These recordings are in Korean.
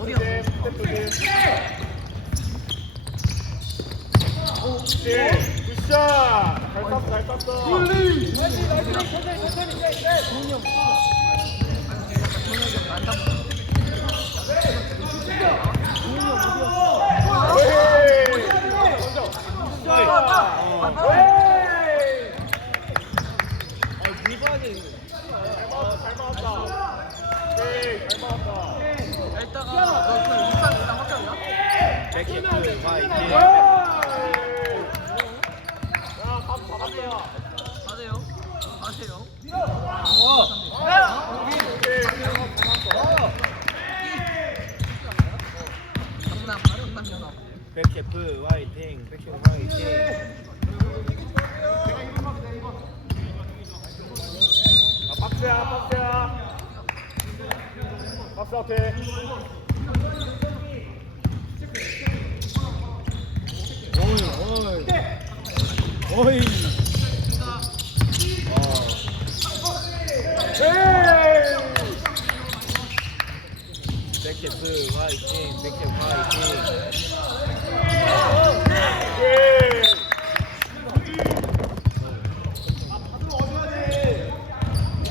어디야? 굿샷! 잘 땄어, 잘 땄어. 에이! 에이! 잘 막았다, 잘 막았다. 에이, 잘 막았다. 야, 이따가 너그 일단 일단 확정이야? 백헤드 화이팅 에이! 야, 밥 잡았어요. 가세요. 가세요. 오케이, 잘 막았어. 경남 경남 연합. 백헤드 화이팅 백헤드 화이팅 아, 박스야, 박스야. 박스 에이! 백헤드 화이팅 백헤드 화이팅 예!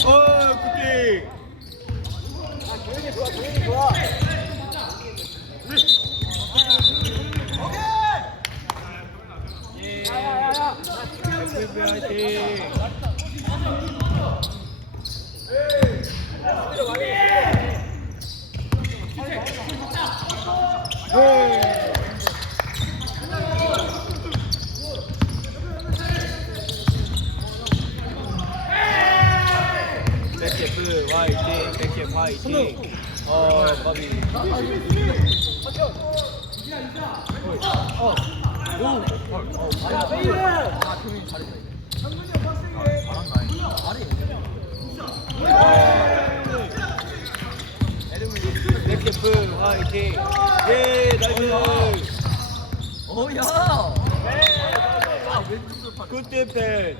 어 굿디 조용히 좋아, 조용히 좋아. 백헤드 화이팅 백헤드 화이팅 화이팅 어 아, 화이팅 예 나이스 어, 야. 아, 왼쪽으로 파. 굿디펜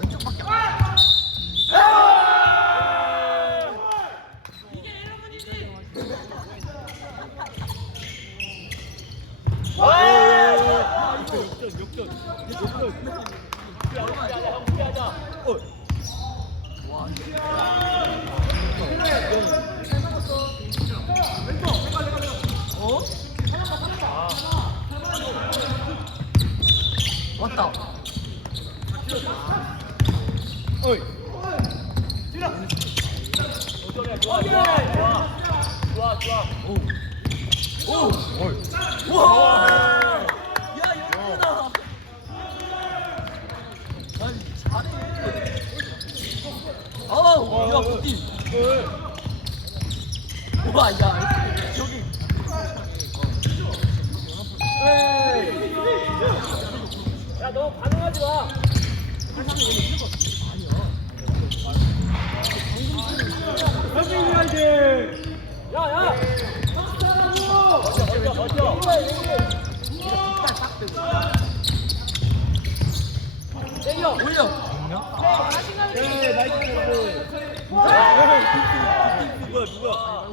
왼쪽밖에 안 역전 역전 역전 어? 왔다. 어이 우와! 야, 영준아. 아니, 잘해. 아우, 야, 굿디. 우와, 야, 저기. 야, 너 반응하지 마. 현진이 화이팅! 야, 야! 버텨, 버텨, 버텨. 때려! 올려. 예 나이스 아.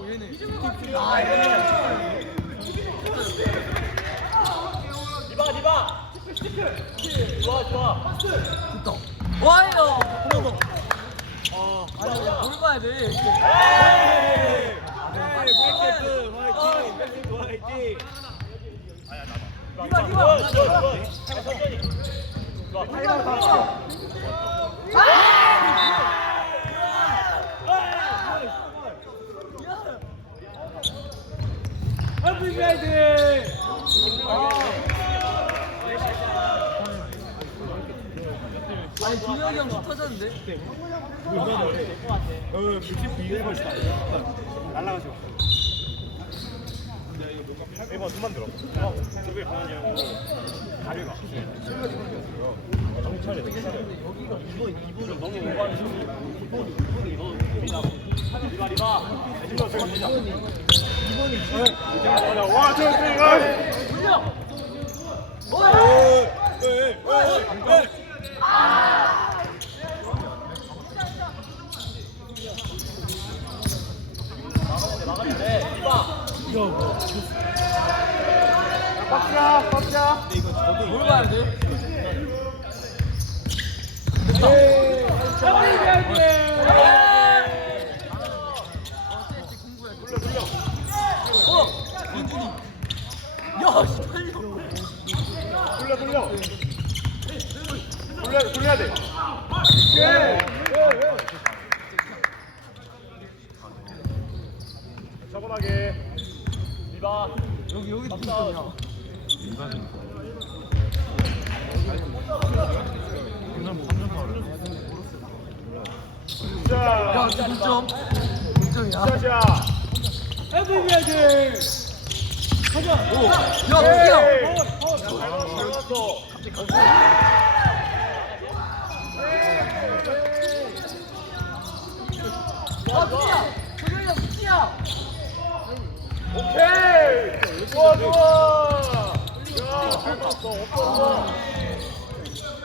리바, 리바! 좋아, 좋아. 붙어. 와요. 어 아니, 야, 뭘 봐야 돼. 이렇게. 에이 백헤드 화이팅 백헤드 화이팅 이봐, 이봐. 좋아, 좋아, 좋아. 천천히. 좋아. 해피 화이팅! 아니, 준혁이 형 터졌는데? 어 무슨 비밀 날라가시고. 이번 손만 들어. 어, 저게 변하냐고. 다리가. 정찰해. 여기가 이번, 이번은 너무 오버하는 식으로. 이번, 이번, 이번. 리바, 리바, 리바. 리바, 저기 리바. 이번이 맞아, 와, 저, 저, 이거. 준혁! 막아야 돼. 박자 박자 뭘 봐야 돼? 어! 민준이. 야, 씨, 빨리. 돌려 돌려 돌려야 돼. 차분하게. 리바. 여기 여기? 야, 자 진짜 점. 동점이야. 자자. 해비비야지 가자. 야, 누구야? 아, 누구야? 조정이야, 누구야? 오케이 좋아 좋아 야잘 봤어 없어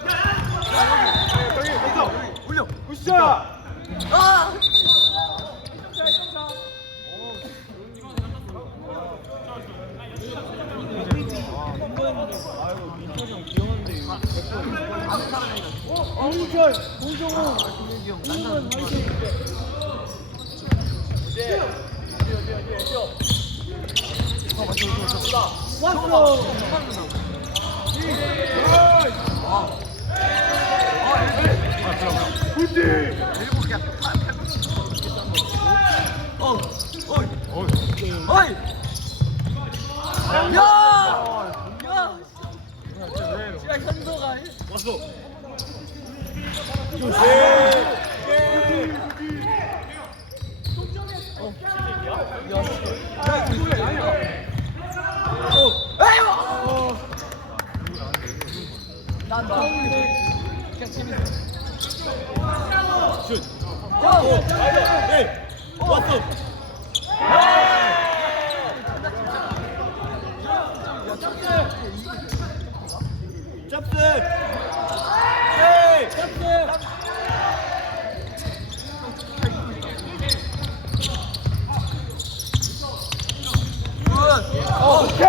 야 저기 거기서 올려. 굿샷 아! 홍정호 김민기 형, 난장. 왔어 굿디 그리고 그냥 팔, 팔. 어, 어이, 어이. 야! 야! 야, 현도가. 왔어 어! 네 짭스 에이 굿!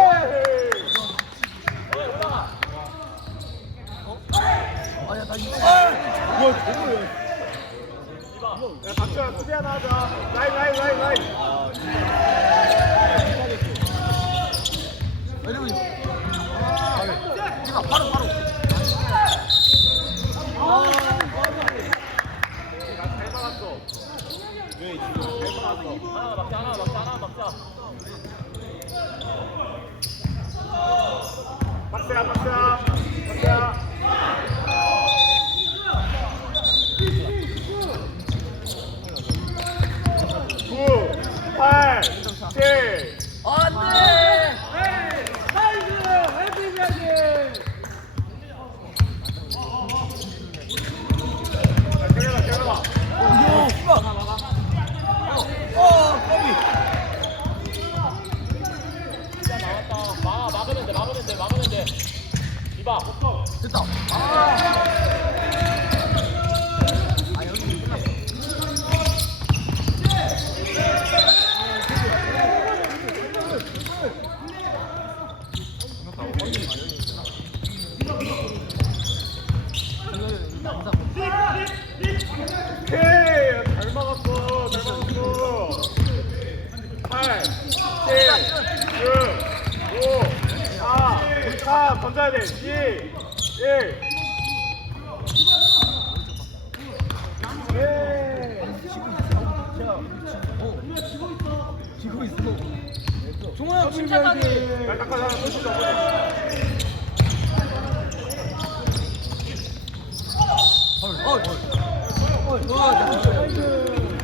어, 오케이 아니야, 나 이거. 뭐 저거야 야 박수야 수비 하나 하자 라인 라인 라인 라인 이러고 있어. 이거 바로, 바로. 잘 막았어 왜 지금 잘 막았어 하나 막자 하나 막자 하나 막자 박스야 박스야 박스야 구, 팔, 칠, 안 돼! 나이스 해비비야지 자, 때려라 때려라 어, 거기. 나왔다 막아 막으면 돼 막으면 돼 막으면 돼 이봐 됐다. 아. 아, 여기 끝났어. 오케이 잘 막았어 잘 막았어 8 7 6 5 4 3 던져야 돼 2 1 지고 있어. 종호야 침착하게 야, 잠깐, 잠깐, 손 씻어, 어, 어,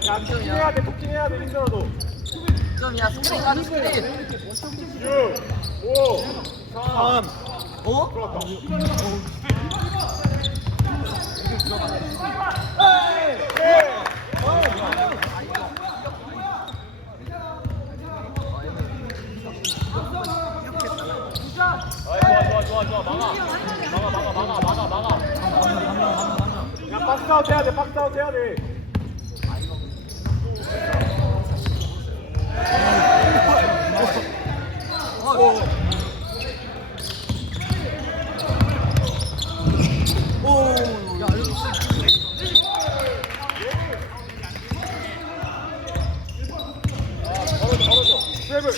야, 톡팅해야 돼, 톡팅해야 돼, 힘들어도. 점이야. 스크린 가자, 스크린. 6, 5, 3. 어? 막아. 막아, 막아, 막아, 막아. 야, 박스 아웃 해야 돼, 박스 아웃 해야 돼. 아, 어. 오. 야, 이거 트래블.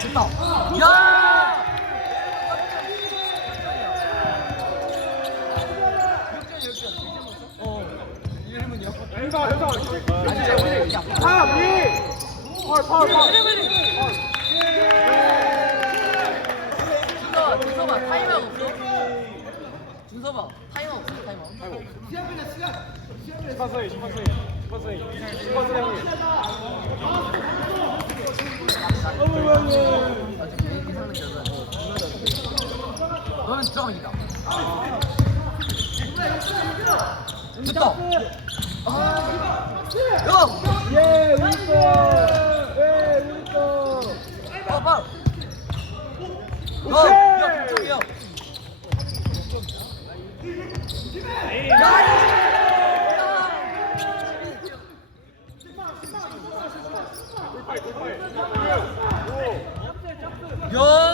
됐다. 야! 어. 이름은요? 현상 현상. 아니, 우리 야, 아 위. 파울 파울 파울. 준서봐, 준서봐, 타임아웃 없어? 준서봐, 타임아웃 없어, 타임아웃? 심판선이 심판선이 심판선이 심판선이 형님. 아, 지금 이- 이상한 게 아니라, 어, 너는 들어갑니다. 됐다. 아, 야, 예, 우리 거. 예, 우리 거. 아, 빨리. 오케이. 야!